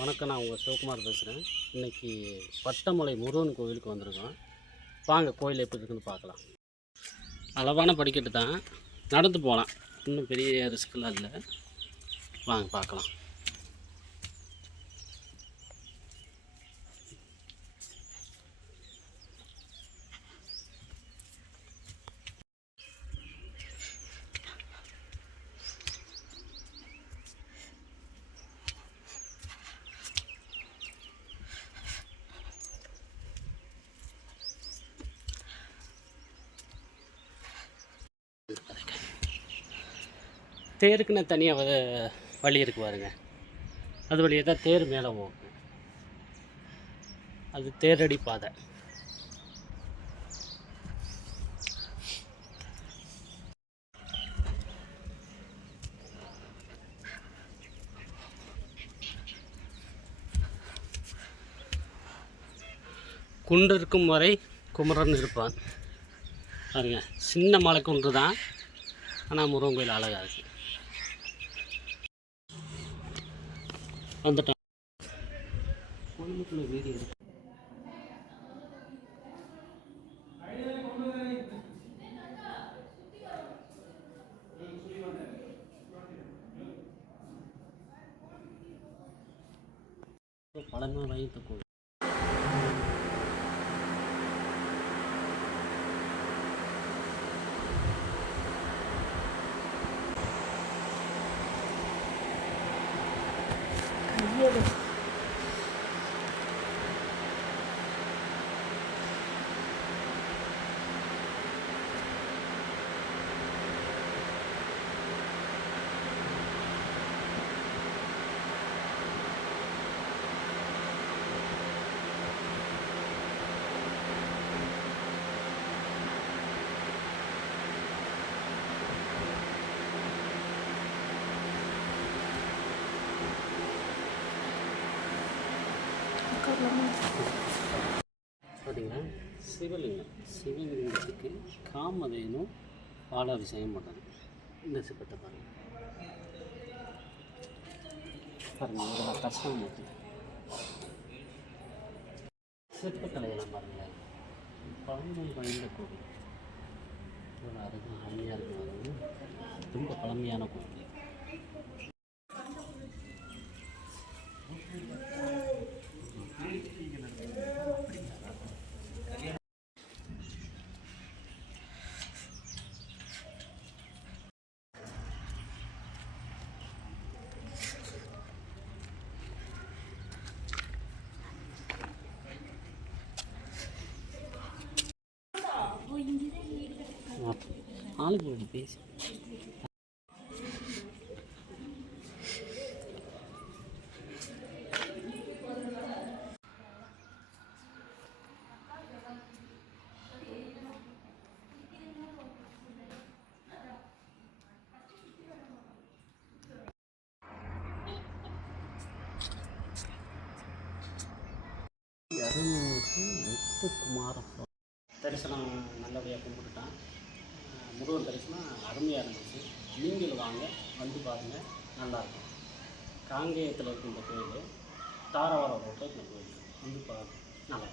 வணக்கம் நான் உங்கள் சிவகுமார் பேசுகிறேன். இன்றைக்கி பட்டமலை முருகன் கோவிலுக்கு வந்திருக்கோம். வாங்க கோயில் எப்படி இருக்குன்னு பார்க்கலாம். அளவான படிக்கட்டு தான். நடந்து போகலாம். இன்னும் பெரிய ரிஸ்க்கெலாம் இல்லை. வாங்க பார்க்கலாம். தேருக்குன்னு தனியாக வழி இருக்கு பாருங்க. அது வழியாக தான் தேர் மேலே போகும். அது தேரடி பாதை. குண்டு இருக்கும் வரை குமரன் இருப்பான். பாருங்க சின்ன மலை குன்று தான் ஆனால் முருகன் கோயில் அழகாக இருக்குது இருக்கு வந்துட்டோம் கோயிலுக்குள்ள வீடு இருக்கு பழமை வாய்ந்த 嫌です。பார்த்தீங்கன்னா சிவலிங்கம். சிவலிங்கத்துக்கு காமதேனும் பாலாபிஷேகம் பண்ணுறது இந்த சிப்பத்தை பாருங்க. பாருங்க கஷ்டம் இருக்கு. சிற்பக்கலையெல்லாம் பாருங்களேன் பழமை வாய்ந்த கோவில். ஒரு அருகு அருமையாக இருக்கும். அது ரொம்ப பழமையான கோவில். ஆளுக்கு ஒரு பேசு. இரநூறு முத்துக்குமார தரிசனம் நல்லபடியாக கும்பிட்டுட்டான். முருகன் தரிசனம் அருமையாக இருந்துச்சு. நீங்கள் வாங்க வந்து பாருங்கள் நல்லாயிருக்கும் காங்கேயத்தில் இருக்கும் இந்த கோயில் தாராவரம் போட்டு இந்த கோயில் வந்து பாருங்க. நல்லா